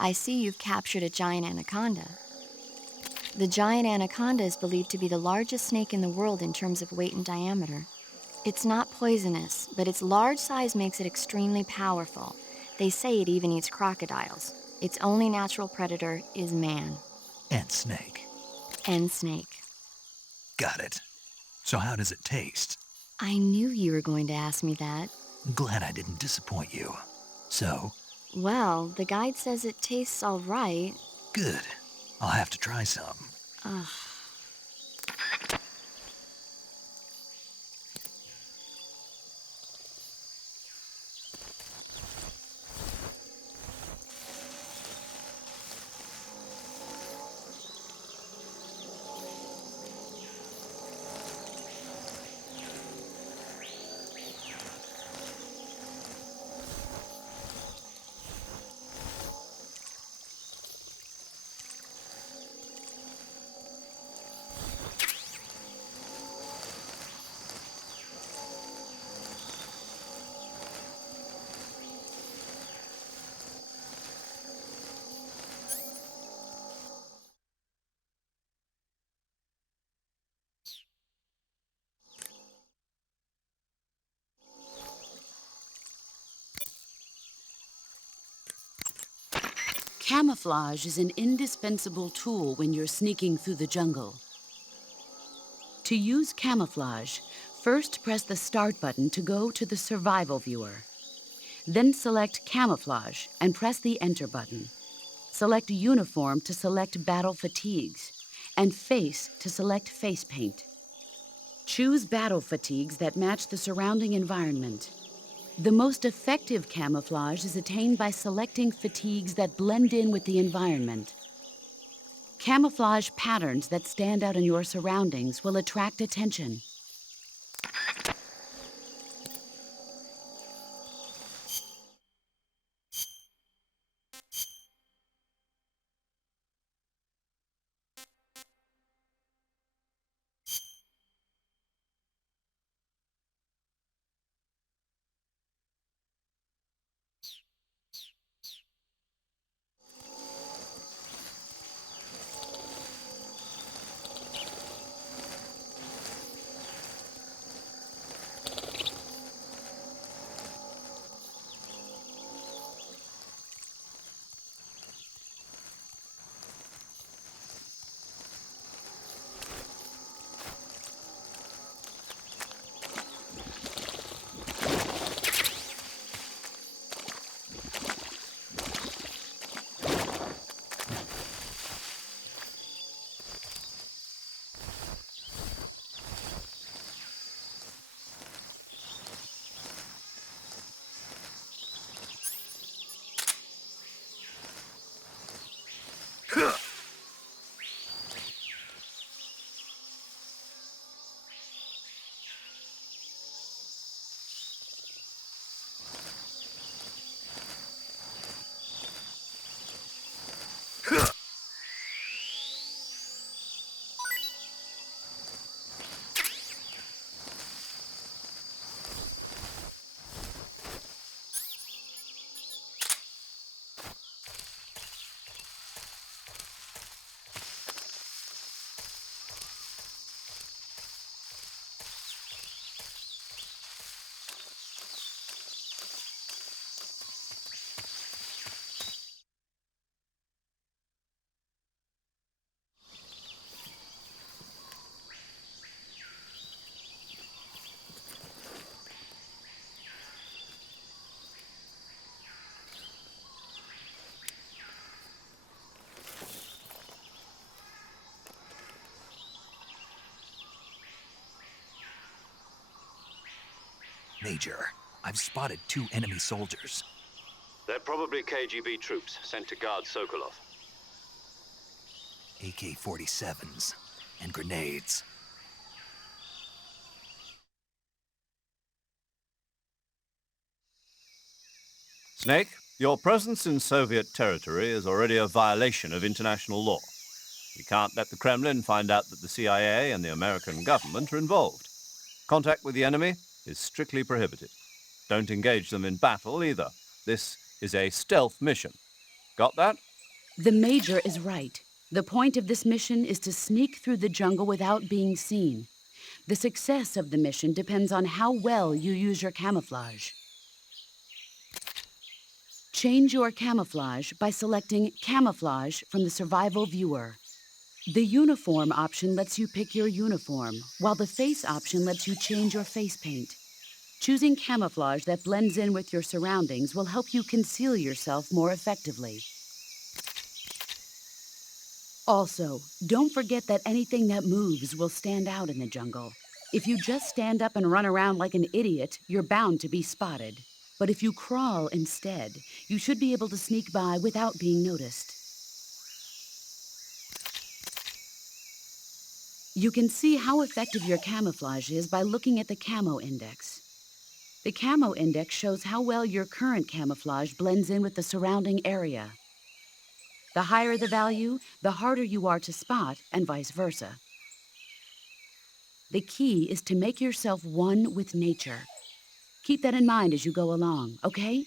I see you've captured a giant anaconda. The giant anaconda is believed to be the largest snake in the world in terms of weight and diameter. It's not poisonous, but its large size makes it extremely powerful. They say it even eats crocodiles. Its only natural predator is man. And snake. And snake. Got it. So how does it taste? I knew you were going to ask me that. Glad I didn't disappoint you. So? Well, the guide says it tastes all right. Good. I'll have to try some. Ugh. Camouflage is an indispensable tool when you're sneaking through the jungle. To use camouflage, first press the Start button to go to the Survival viewer. Then select Camouflage and press the Enter button. Select Uniform to select Battle Fatigues, and Face to select Face Paint. Choose battle fatigues that match the surrounding environment. The most effective camouflage is attained by selecting fatigues that blend in with the environment. Camouflage patterns that stand out in your surroundings will attract attention. Major, I've spotted 2 enemy soldiers. They're probably KGB troops sent to guard Sokolov. AK-47s and grenades. Snake, your presence in Soviet territory is already a violation of international law. We can't let the Kremlin find out that the CIA and the American government are involved. Contact with the enemy is strictly prohibited. Don't engage them in battle either. This is a stealth mission. Got that? The Major is right. The point of this mission is to sneak through the jungle without being seen. The success of the mission depends on how well you use your camouflage. Change your camouflage by selecting Camouflage from the Survival Viewer. The Uniform option lets you pick your uniform, while the Face option lets you change your face paint. Choosing camouflage that blends in with your surroundings will help you conceal yourself more effectively. Also, don't forget that anything that moves will stand out in the jungle. If you just stand up and run around like an idiot, you're bound to be spotted. But if you crawl instead, you should be able to sneak by without being noticed. You can see how effective your camouflage is by looking at the Camo Index. The Camo Index shows how well your current camouflage blends in with the surrounding area. The higher the value, the harder you are to spot, and vice versa. The key is to make yourself one with nature. Keep that in mind as you go along, okay?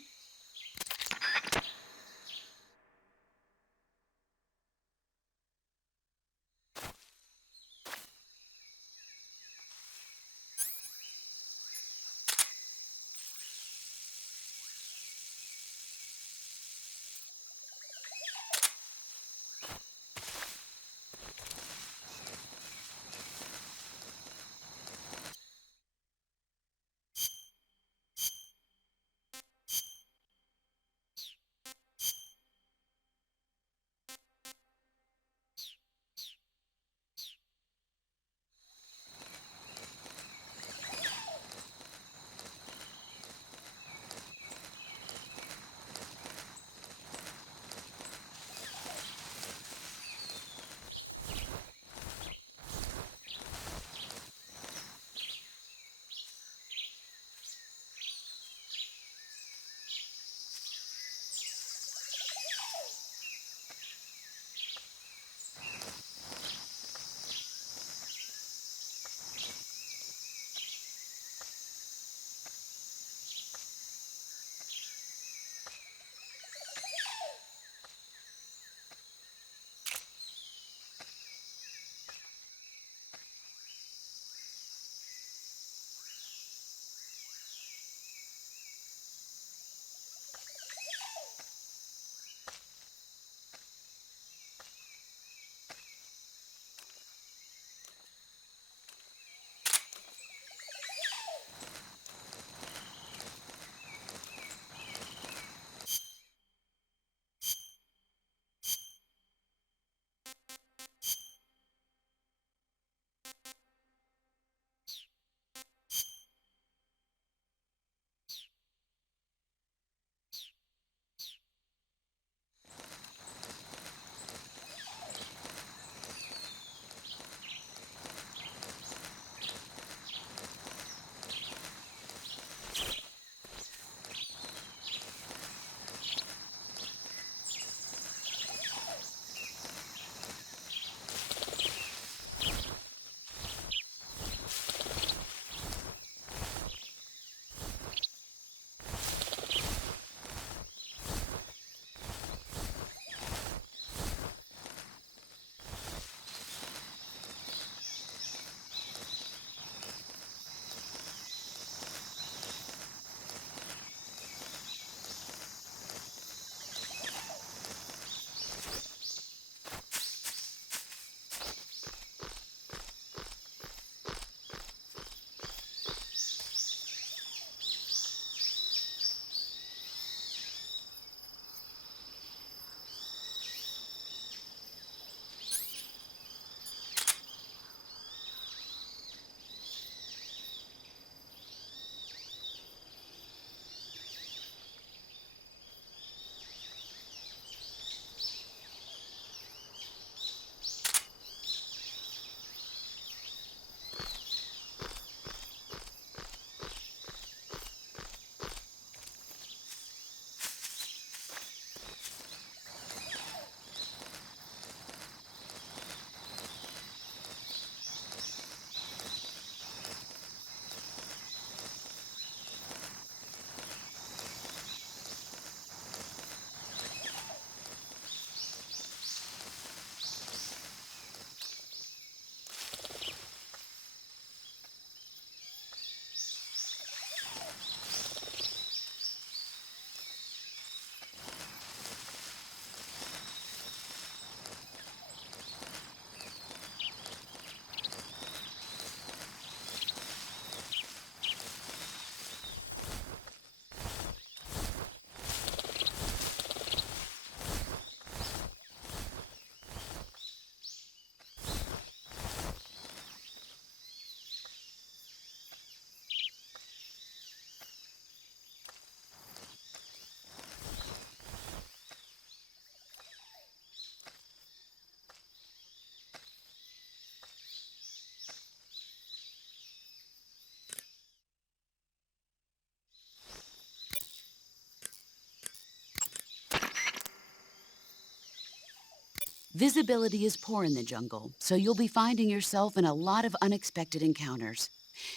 Visibility is poor in the jungle, so you'll be finding yourself in a lot of unexpected encounters.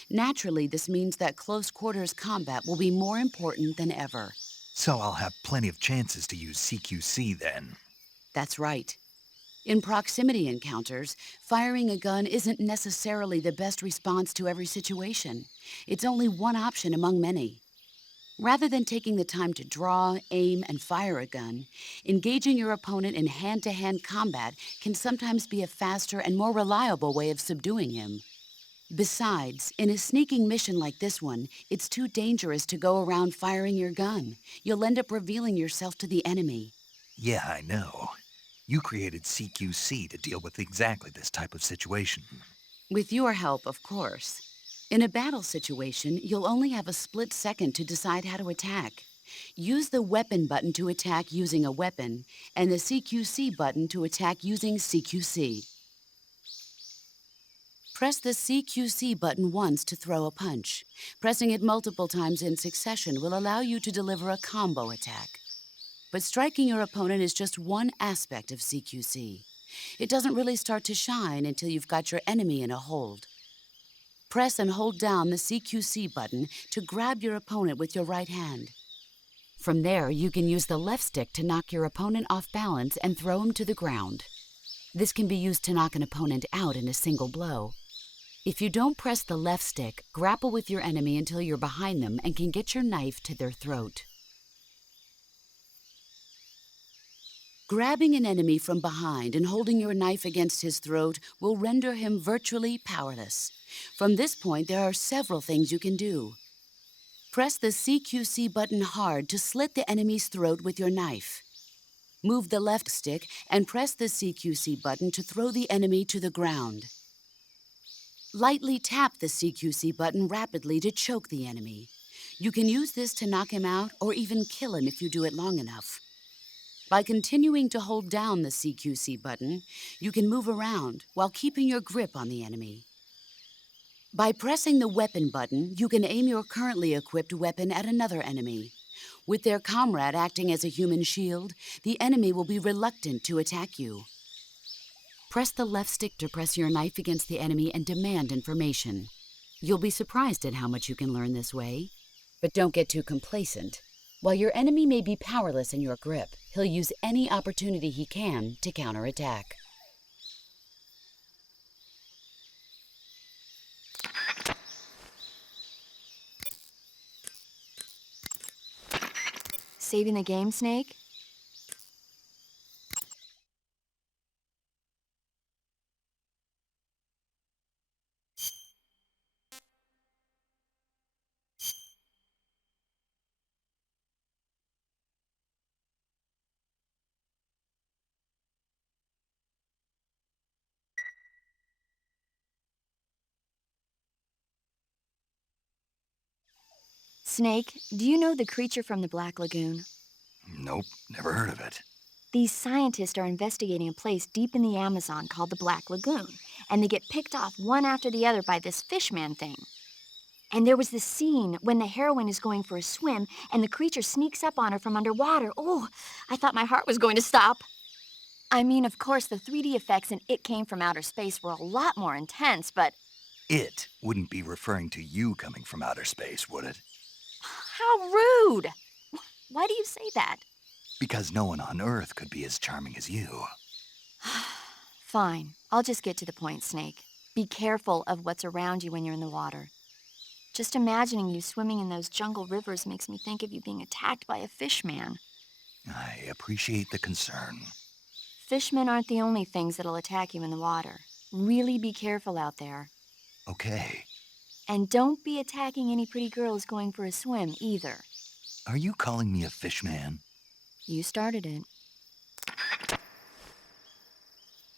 Naturally, this means that close quarters combat will be more important than ever. So I'll have plenty of chances to use CQC then. That's right. In proximity encounters, firing a gun isn't necessarily the best response to every situation. It's only one option among many. Rather than taking the time to draw, aim, and fire a gun, engaging your opponent in hand-to-hand combat can sometimes be a faster and more reliable way of subduing him. Besides, in a sneaking mission like this one, it's too dangerous to go around firing your gun. You'll end up revealing yourself to the enemy. Yeah, I know. You created CQC to deal with exactly this type of situation. With your help, of course. In a battle situation, you'll only have a split second to decide how to attack. Use the weapon button to attack using a weapon, and the CQC button to attack using CQC. Press the CQC button once to throw a punch. Pressing it multiple times in succession will allow you to deliver a combo attack. But striking your opponent is just one aspect of CQC. It doesn't really start to shine until you've got your enemy in a hold. Press and hold down the CQC button to grab your opponent with your right hand. From there, you can use the left stick to knock your opponent off balance and throw him to the ground. This can be used to knock an opponent out in a single blow. If you don't press the left stick, grapple with your enemy until you're behind them and can get your knife to their throat. Grabbing an enemy from behind and holding your knife against his throat will render him virtually powerless. From this point, there are several things you can do. Press the CQC button hard to slit the enemy's throat with your knife. Move the left stick and press the CQC button to throw the enemy to the ground. Lightly tap the CQC button rapidly to choke the enemy. You can use this to knock him out or even kill him if you do it long enough. By continuing to hold down the CQC button, you can move around while keeping your grip on the enemy. By pressing the weapon button, you can aim your currently equipped weapon at another enemy. With their comrade acting as a human shield, the enemy will be reluctant to attack you. Press the left stick to press your knife against the enemy and demand information. You'll be surprised at how much you can learn this way. But don't get too complacent. While your enemy may be powerless in your grip, he'll use any opportunity he can to counterattack. Saving the game, Snake? Snake, do you know the creature from the Black Lagoon? Nope, never heard of it. These scientists are investigating a place deep in the Amazon called the Black Lagoon, and they get picked off one after the other by this fishman thing. And there was this scene when the heroine is going for a swim and the creature sneaks up on her from underwater. Oh, I thought my heart was going to stop. I mean, of course, the 3D effects in It Came from Outer Space were a lot more intense, but It wouldn't be referring to you coming from outer space, would it? how rude! Why do you say that? Because no one on Earth could be as charming as you. Fine, I'll just get to the point, Snake. Be careful of what's around you when you're in the water. Just imagining you swimming in those jungle rivers makes me think of you being attacked by a fishman. I appreciate the concern. Fishmen aren't the only things that'll attack you in the water. Really be careful out there. Okay. And don't be attacking any pretty girls going for a swim, either. Are you calling me a fishman? You started it.